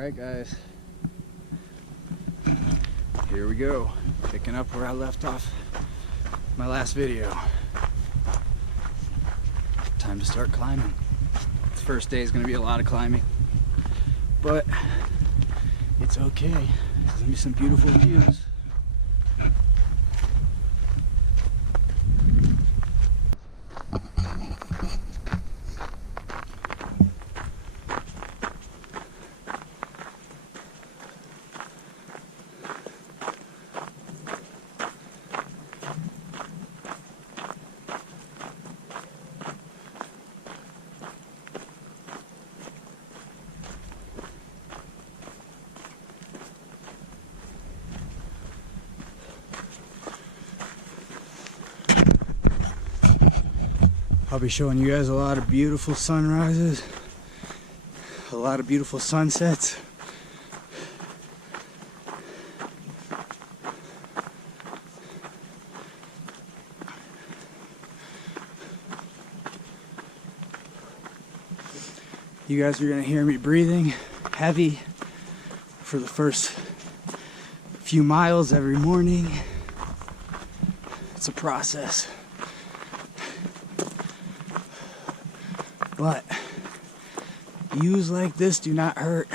Alright guys, here we go, picking up where I left off my last video. Time to start climbing. The first day is going to be a lot of climbing, but it's okay. There's going to be some beautiful views. I'll be showing you guys a lot of beautiful sunrises, a lot of beautiful sunsets. You guys are going to hear me breathing heavy for the first few miles every morning. It's a process. But views like this do not hurt.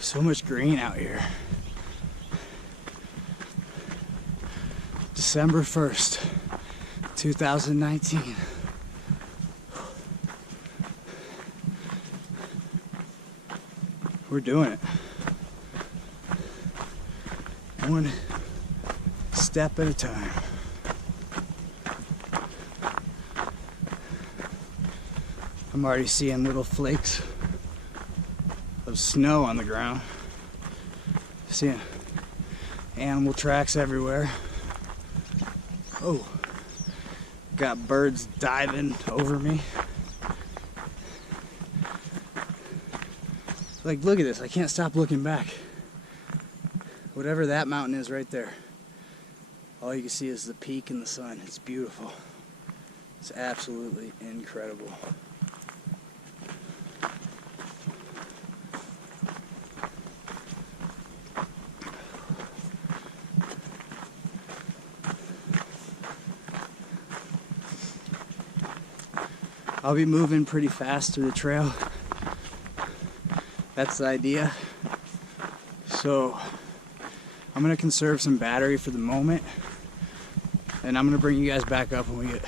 So much green out here. December 1st, 2019. We're doing it. One step at a time. I'm already seeing little flakes of snow on the ground. Seeing animal tracks everywhere. Oh, got birds diving over me. Like, look at this. I can't stop looking back. Whatever that mountain is right there, all you can see is the peak and the sun. It's beautiful. It's absolutely incredible. I'll be moving pretty fast through the trail. That's the idea. So I'm going to conserve some battery for the moment, and I'm going to bring you guys back up when we get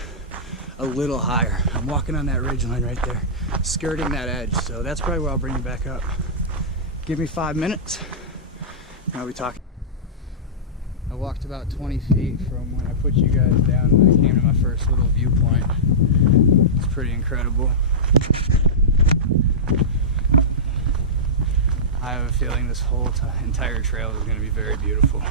a little higher. I'm walking on that ridge line right there, skirting that edge, so that's probably where I'll bring you back up. Give me 5 minutes and I'll be talking. I walked about 20 feet from when I put you guys down and I came to my first little viewpoint. It's pretty incredible. I have a feeling this whole entire trail is going to be very beautiful.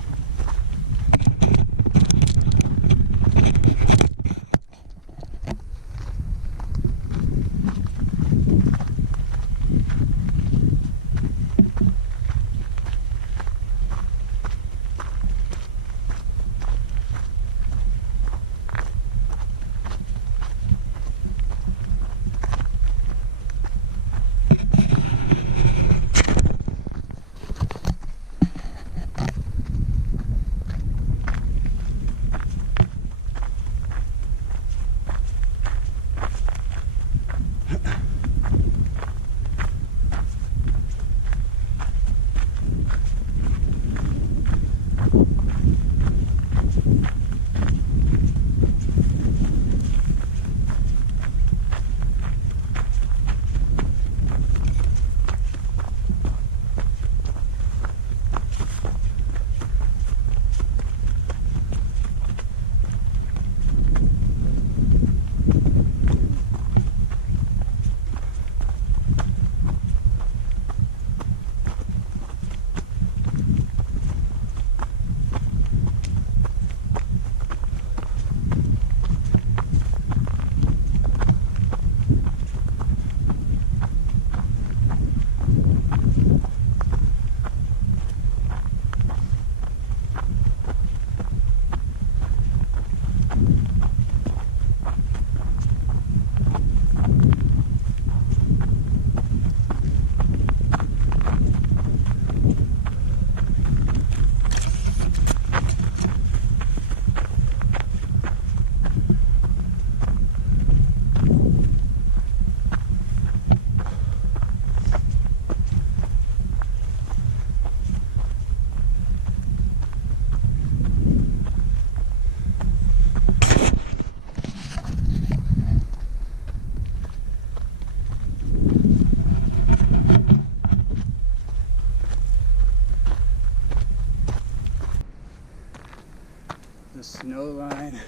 the snow line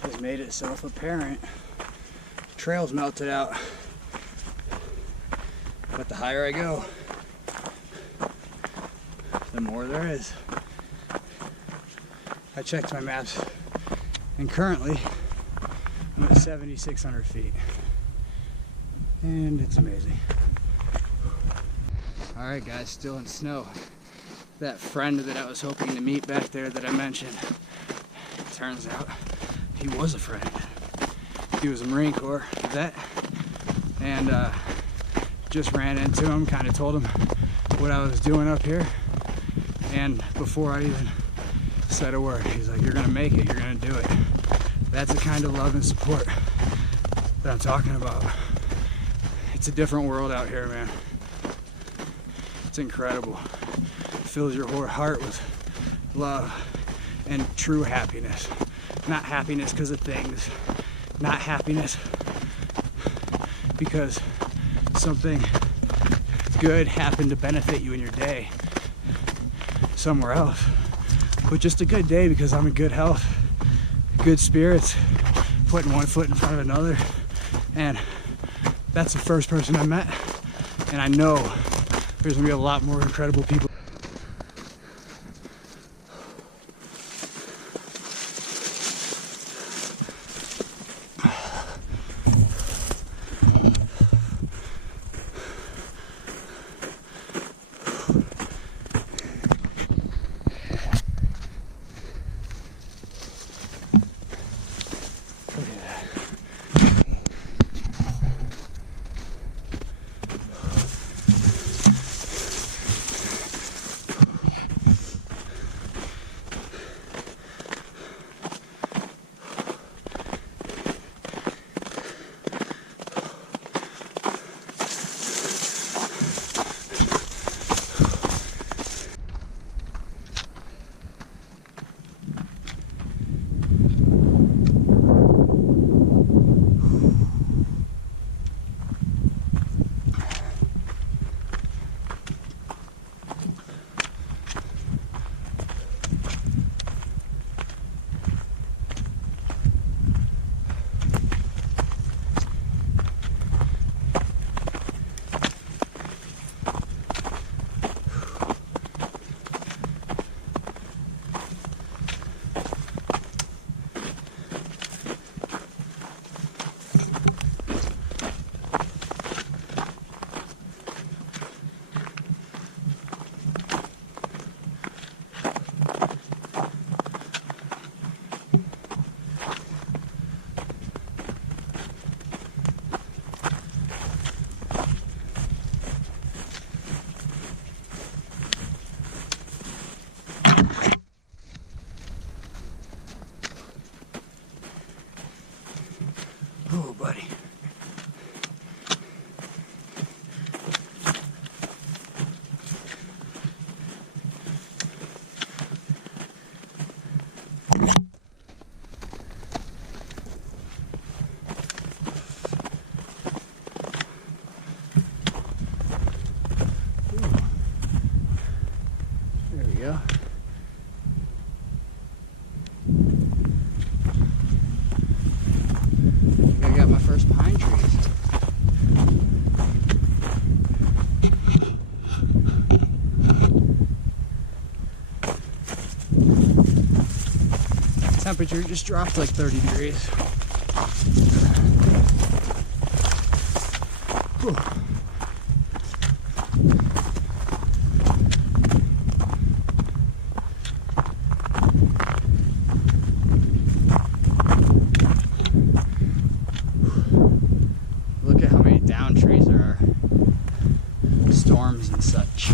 has made itself apparent. Trails melted out, but the higher I go, the more there is. I checked my maps, and currently I'm at 7,600 feet, and it's amazing. All right, guys, still in snow. That friend that I was hoping to meet back there that I mentioned, turns out he was a friend. He was a Marine Corps vet, and just ran into him, kind of told him what I was doing up here, and before I even said a word, he's like, "You're gonna make it, you're gonna do it." That's the kind of love and support that I'm talking about. It's a different world out here, man. It's incredible. It fills your whole heart with love and true happiness. Not happiness because of things, not happiness because something good happened to benefit you in your day somewhere else, but just a good day because I'm in good health, good spirits, putting one foot in front of another. And that's the first person I met, and I know there's gonna be a lot more incredible people. Oh, buddy. There we go. I got my first pine trees. Temperature just dropped like 30 degrees. Whew. Look at how many down trees there are. Storms and such.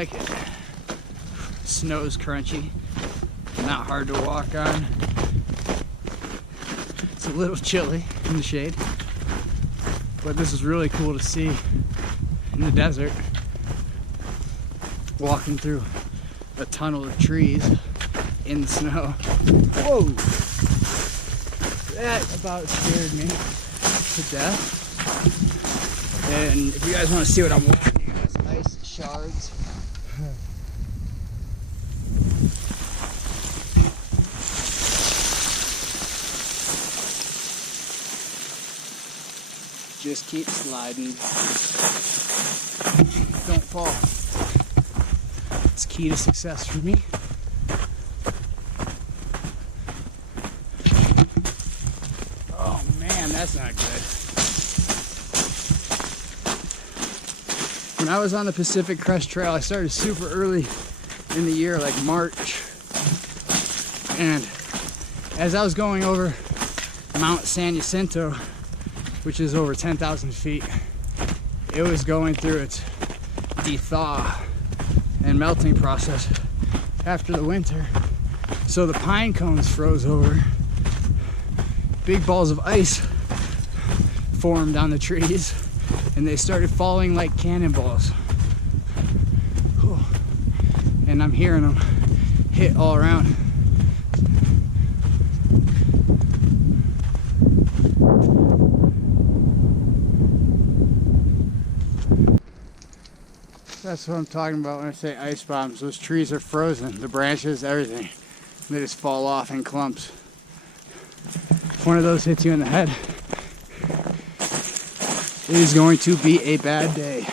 like it. Snow's crunchy, not hard to walk on. It's a little chilly in the shade, but this is really cool to see in the desert. Walking through a tunnel of trees in the snow. Whoa! That about scared me to death. And if you guys want to see what I'm walking, it's ice shards. Just keep sliding. Don't fall. It's key to success for me. Oh man, that's not good. When I was on the Pacific Crest Trail, I started super early in the year, like March. And as I was going over Mount San Jacinto, which is over 10,000 feet, it was going through its de-thaw and melting process after the winter. So the pine cones froze over. Big balls of ice formed on the trees, and they started falling like cannonballs. And I'm hearing them hit all around. That's what I'm talking about when I say ice bombs. Those trees are frozen, the branches, everything. They just fall off in clumps. If one of those hits you in the head, it is going to be a bad day.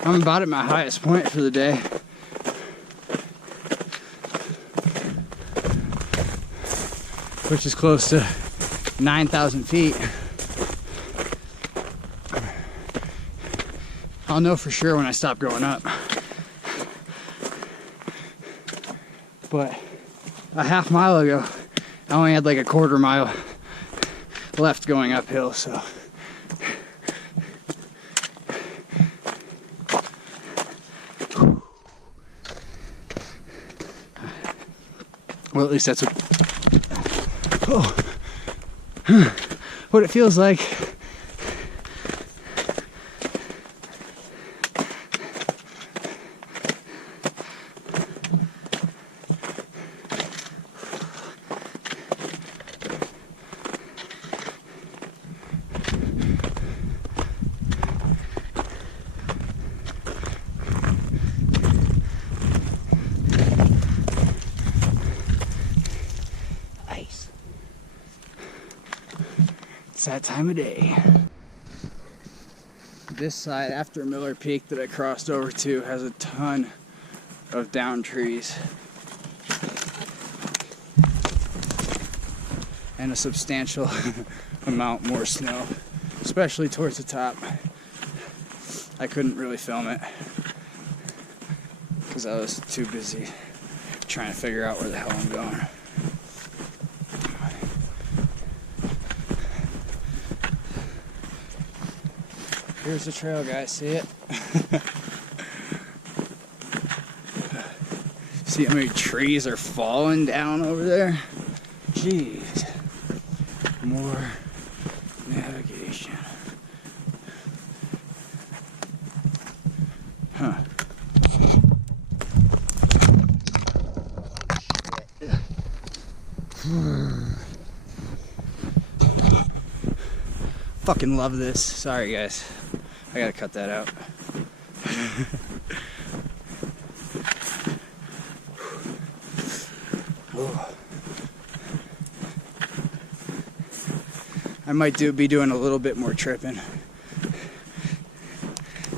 I'm about at my highest point for the day. Which is close to 9,000 feet. I'll know for sure when I stop going up. But a half mile ago, I only had like a quarter mile left going uphill, so. Well, at least that's what it feels like. It's that time of day. This side, after Miller Peak that I crossed over to, has a ton of down trees and a substantial amount more snow, especially towards the top. I couldn't really film it because I was too busy trying to figure out where the hell I'm going. Here's the trail, guys. See it? See how many trees are falling down over there? Jeez. More navigation. Huh. Fucking love this. Sorry, guys. I gotta cut that out. I might be doing a little bit more tripping,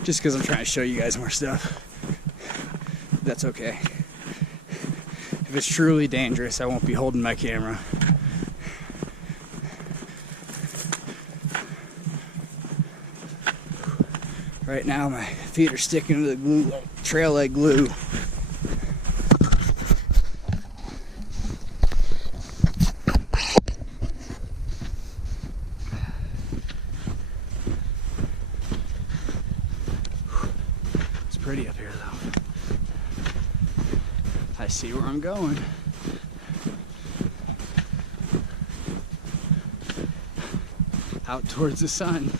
just because I'm trying to show you guys more stuff. That's okay. If it's truly dangerous, I won't be holding my camera. Right now, my feet are sticking to the glue, trail like glue. It's pretty up here, though. I see where I'm going. Out towards the sun.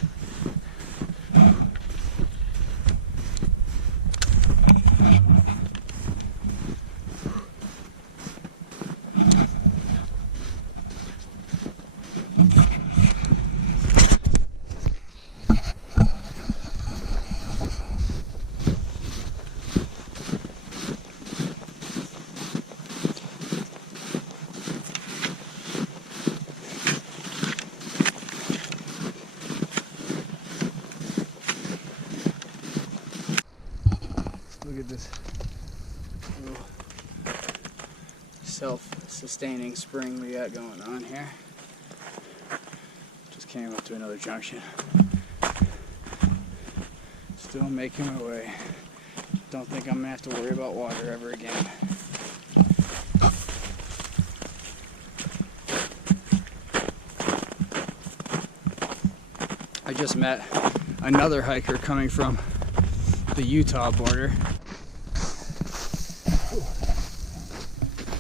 Look at this little self-sustaining spring we got going on here. Just came up to another junction. Still making my way. Don't think I'm gonna have to worry about water ever again. I just met another hiker coming from the Utah border.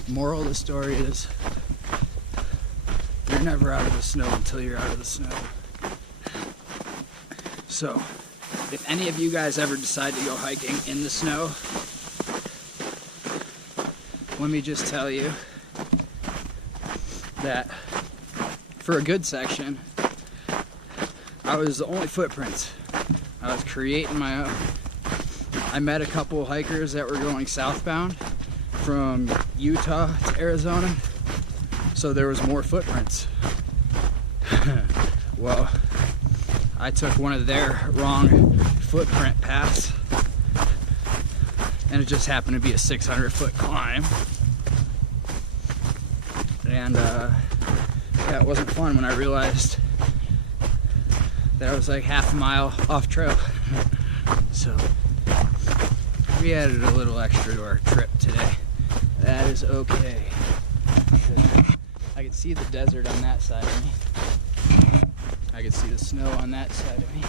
Moral of the story is, you're never out of the snow until you're out of the snow. So, if any of you guys ever decide to go hiking in the snow, let me just tell you that for a good section, I was the only footprints. I was creating my own. I met a couple hikers that were going southbound from Utah to Arizona, so there was more footprints. Well, I took one of their wrong footprint paths, and it just happened to be a 600-foot climb. And yeah, it wasn't fun when I realized that I was like half a mile off trail. So we added a little extra to our trip today. That is okay. I could see the desert on that side of me. I could see the snow on that side of me.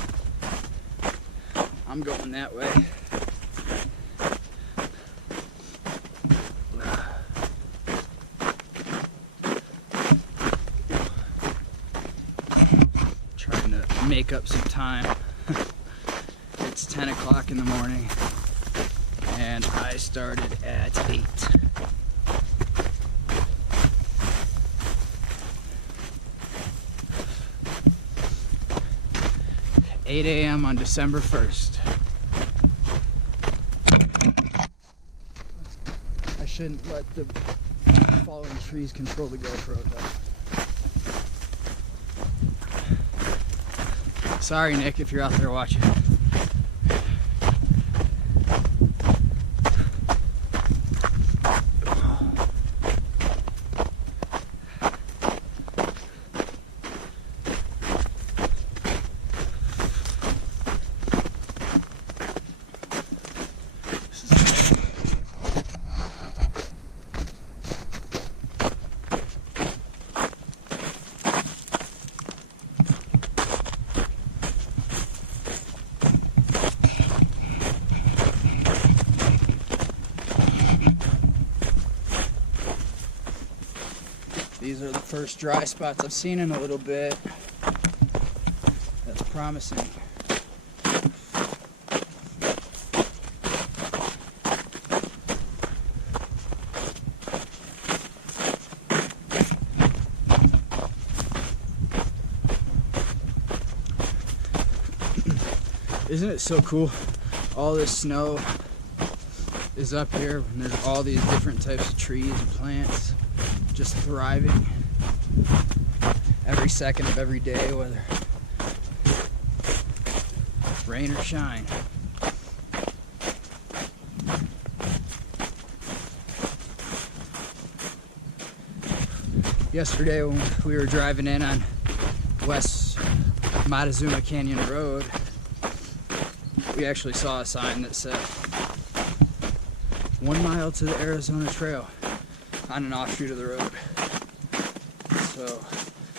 I'm going that way. Trying to make up some time. It's 10 o'clock in the morning and I started at 8. 8 a.m. on December 1st. I shouldn't let the falling trees control the GoPro though. Sorry, Nick, if you're out there watching. These are the first dry spots I've seen in a little bit. That's promising. Isn't it so cool? All this snow is up here and there's all these different types of trees and plants just thriving every second of every day, whether rain or shine. yesterday when we were driving in on West Montezuma Canyon Road, we actually saw a sign that said 1 mile to the Arizona Trail on an offshoot of the road. So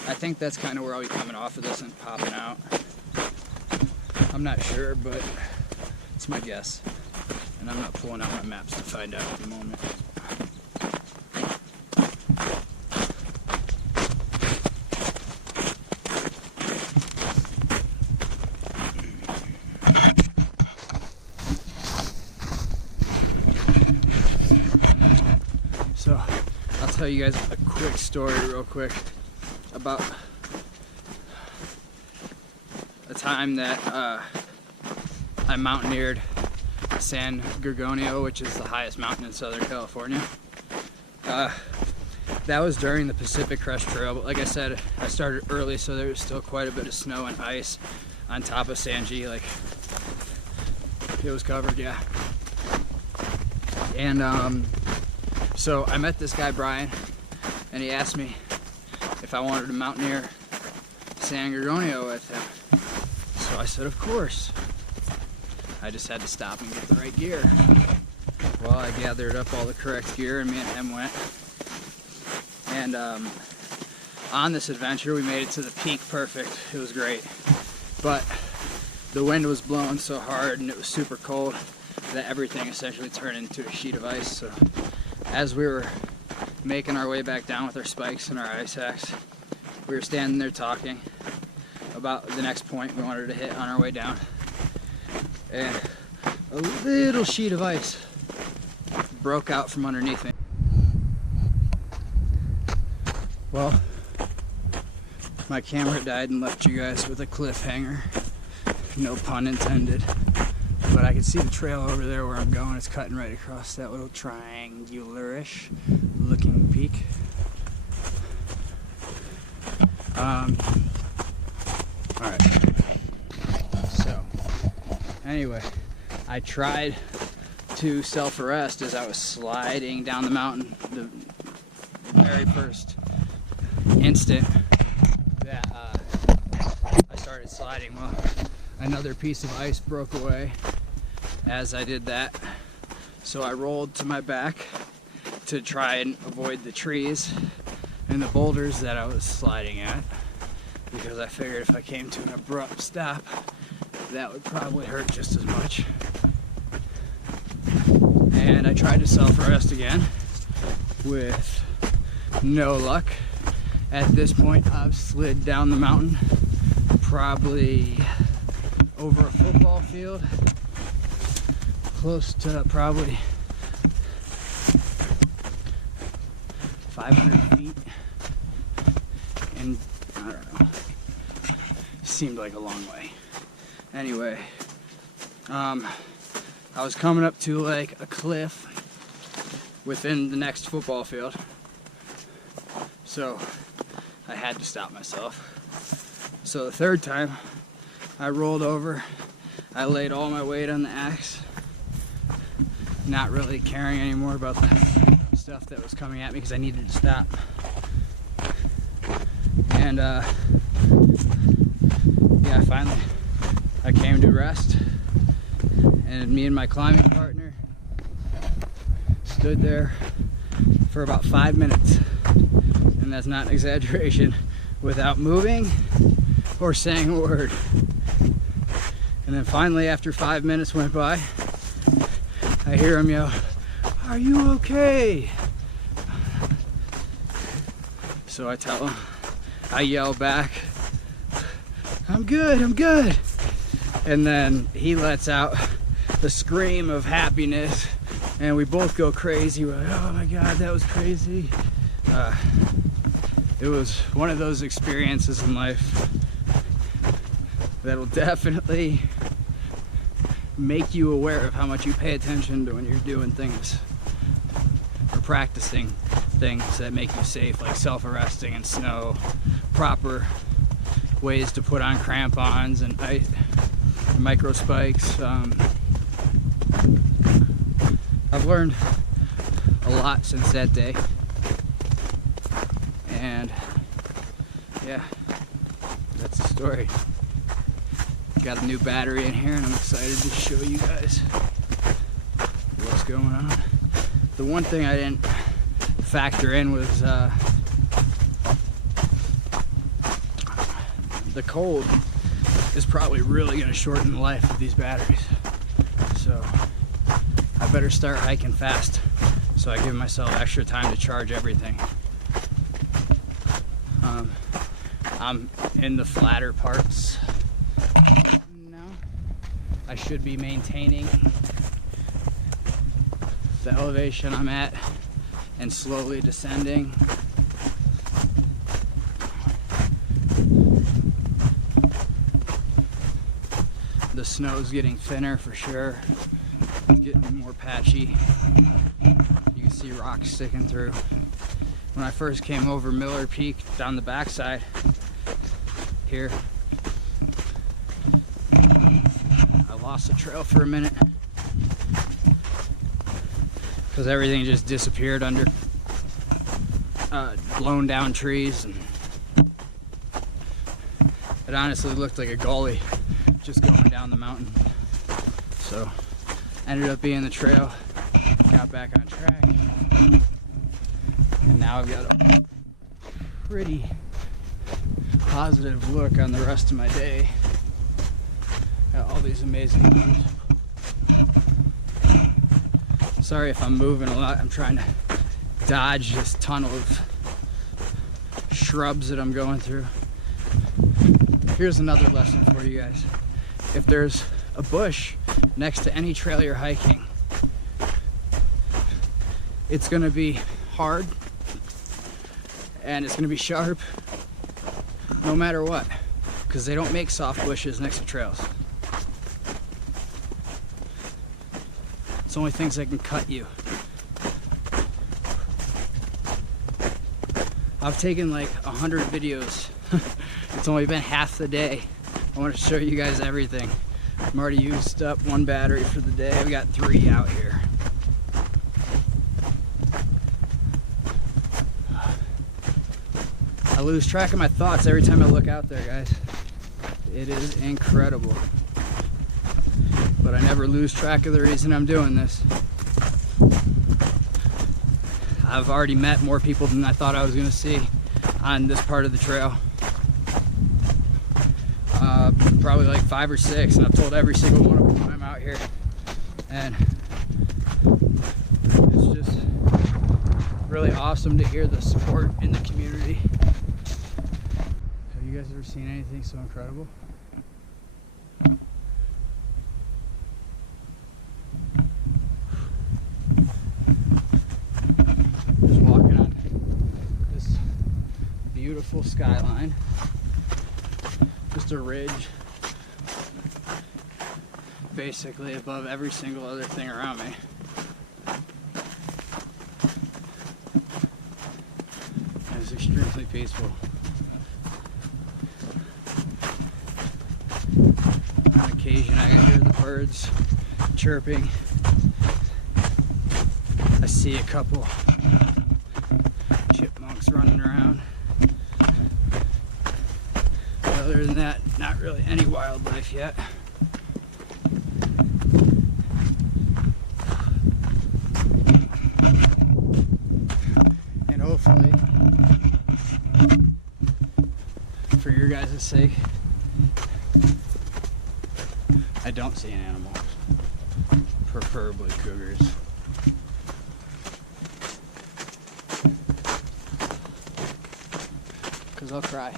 I think that's kind of where I'll be coming off of this and popping out. I'm not sure, but it's my guess. And I'm not pulling out my maps to find out at the moment. So I'll tell you guys a quick story real quick about a time that I mountaineered San Gorgonio, which is the highest mountain in Southern California. That was during the Pacific Crest Trail, but like I said, I started early, so there was still quite a bit of snow and ice on top of San G. Like, it was covered, yeah. And so I met this guy Brian, and he asked me if I wanted to mountaineer San Gorgonio with him. So I said, of course. I just had to stop and get the right gear. Well, I gathered up all the correct gear, and me and him went. And on this adventure, we made it to the peak perfect. It was great. But the wind was blowing so hard and it was super cold that everything essentially turned into a sheet of ice. So as we were making our way back down with our spikes and our ice axe, we were standing there talking about the next point we wanted to hit on our way down. And a little sheet of ice broke out from underneath me. Well, my camera died and left you guys with a cliffhanger. No pun intended. But I can see the trail over there where I'm going. It's cutting right across that little triangular-ish looking peak. Alright. So, anyway, I tried to self-arrest as I was sliding down the mountain. The very first instant that I started sliding, well, another piece of ice broke away as I did that. So I rolled to my back to try and avoid the trees and the boulders that I was sliding at, because I figured if I came to an abrupt stop, that would probably hurt just as much. And I tried to self-arrest again with no luck. At this point, I've slid down the mountain probably over a football field, close to probably 500 feet, and I don't know, seemed like a long way. Anyway, I was coming up to like a cliff within the next football field, so I had to stop myself. So the third time I rolled over, I laid all my weight on the axe, not really caring anymore about the stuff that was coming at me because I needed to stop. And yeah, finally I came to rest, and me and my climbing partner stood there for about 5 minutes, and that's not an exaggeration, without moving or saying a word. And then finally, after 5 minutes went by, I hear him yell, "Are you okay?" So I tell him, I yell back, I'm good. And then he lets out the scream of happiness, and we both go crazy. We're like, oh my God, that was crazy. It was one of those experiences in life that'll definitely make you aware of how much you pay attention to when you're doing things or practicing things that make you safe, like self-arresting in snow, proper ways to put on crampons and micro spikes. I've learned a lot since that day, and yeah, that's the story. Got a new battery in here and I'm excited to show you guys what's going on. The one thing I didn't factor in was the cold is probably really going to shorten the life of these batteries. So I better start hiking fast so I give myself extra time to charge everything. I'm in the flatter parts now. I should be maintaining the elevation I'm at and slowly descending. The snow's getting thinner for sure. It's getting more patchy. You can see rocks sticking through. When I first came over Miller Peak down the backside here, I lost the trail for a minute because everything just disappeared under blown down trees, and it honestly looked like a gully just going down the mountain. So ended up being the trail, got back on track, and now I've got a pretty positive look on the rest of my day. Got all these amazing views. Sorry if I'm moving a lot. I'm trying to dodge this tunnel of shrubs that I'm going through. Here's another lesson for you guys. If there's a bush next to any trail you're hiking, it's gonna be hard and it's gonna be sharp no matter what, because they don't make soft bushes next to trails. It's only things that can cut you. I've taken like 100 videos. It's only been half the day. I want to show you guys everything. I'm already used up one battery for the day. I've got 3 out here. I lose track of my thoughts every time I look out there, guys. It is incredible. But I never lose track of the reason I'm doing this. I've already met more people than I thought I was going to see on this part of the trail. Probably like 5 or 6, and I've told every single one of them when I'm out here. And it's just really awesome to hear the support in the community. Have you guys ever seen anything so incredible? Just walking on this beautiful skyline. Just a ridge basically above every single other thing around me. It's extremely peaceful. On occasion I hear the birds chirping. I see a couple chipmunks running around. But other than that, not really any wildlife yet. And hopefully, for your guys' sake, I don't see an animal, preferably cougars. Because I'll cry.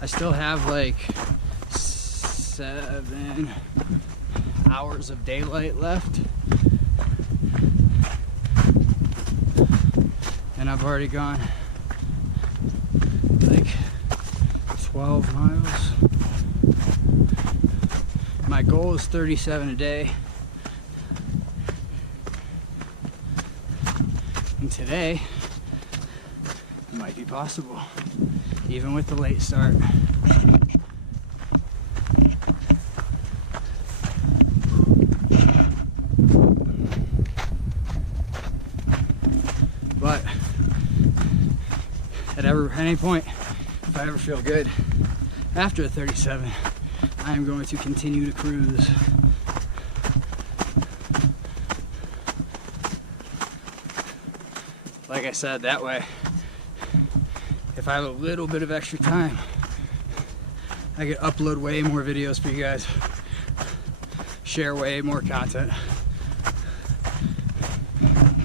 I still have like 7 hours of daylight left, and I've already gone like 12 miles. My goal is 37 a day, and today it might be possible, even with the late start. any point, if I ever feel good after a 37, I am going to continue to cruise. Like I said, that way, if I have a little bit of extra time, I can upload way more videos for you guys, share way more content,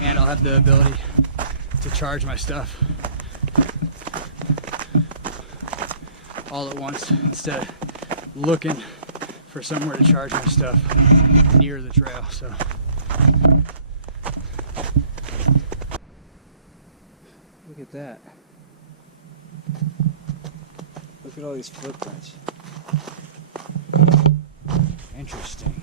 and I'll have the ability to charge my stuff all at once instead of looking for somewhere to charge my stuff near the trail. So look at that. Look at all these footprints. Interesting.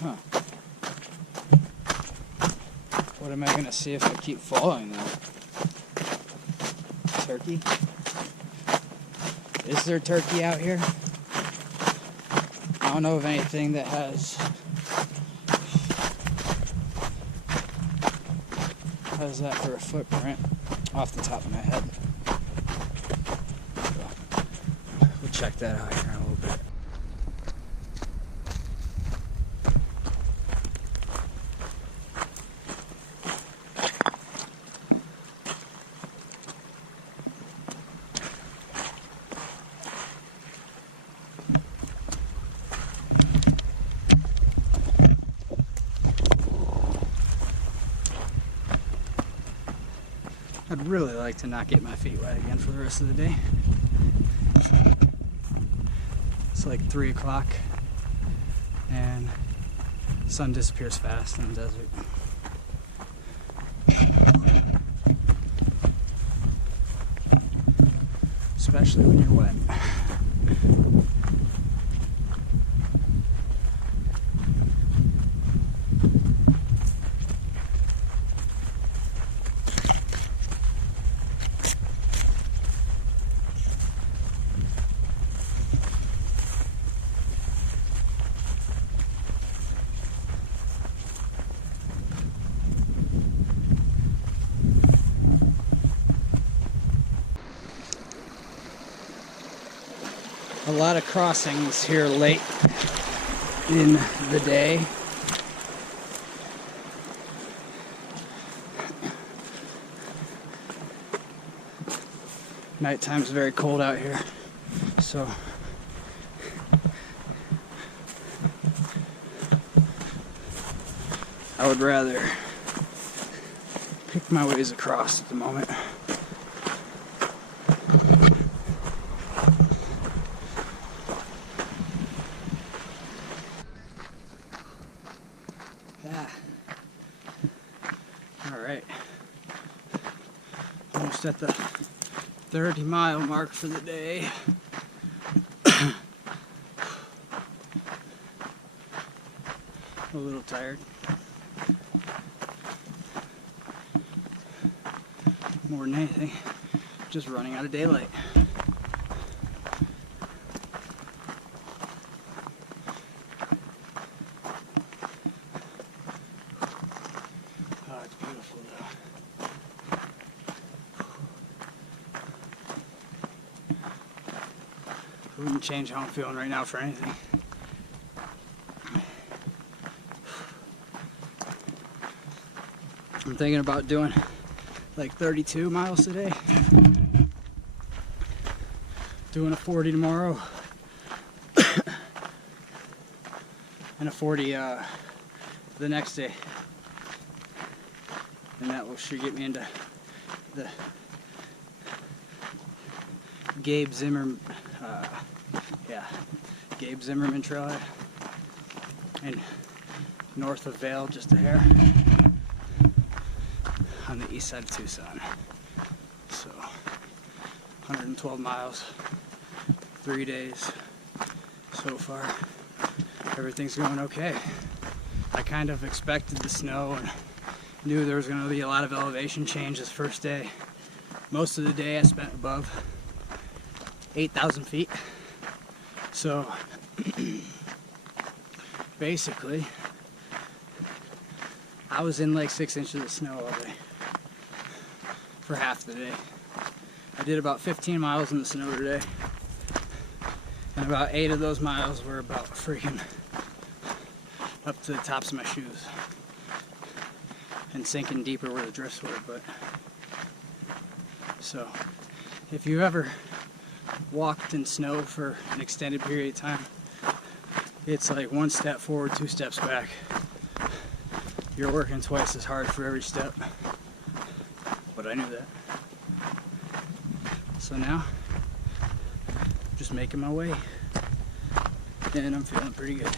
Huh. What am I gonna see if I keep following them? Turkey? Is there turkey out here? I don't know of anything that has that for a footprint off the top of my head. So, we'll check that out here in a little bit. I'd really like to not get my feet wet again for the rest of the day. It's like 3 o'clock and the sun disappears fast in the desert. Especially when you're wet. A lot of crossings here late in the day. Nighttime's very cold out here, so I would rather pick my ways across at the moment. Alright, almost at the 30-mile mark for the day. A little tired. More than anything, just running out of daylight. Oh, it's beautiful though. I wouldn't change how I'm feeling right now for anything. I'm thinking about doing like 32 miles today. Doing a 40 tomorrow. And a 40 the next day. And that should get me into the Gabe Zimmerman trail and north of Vail, just a hair, on the east side of Tucson. So 112 miles, 3 days so far. Everything's going okay. I kind of expected the snow and knew there was going to be a lot of elevation change this first day. Most of the day I spent above 8,000 feet. So basically, I was in like 6 inches of snow all day for half the day. I did about 15 miles in the snow today, and about 8 of those miles were about freaking up to the tops of my shoes and sinking deeper where the drifts were. But so if you ever walked in snow for an extended period of time, it's like 1 step forward, 2 steps back. You're working twice as hard for every step. But I knew that. So now, just making my way, and I'm feeling pretty good.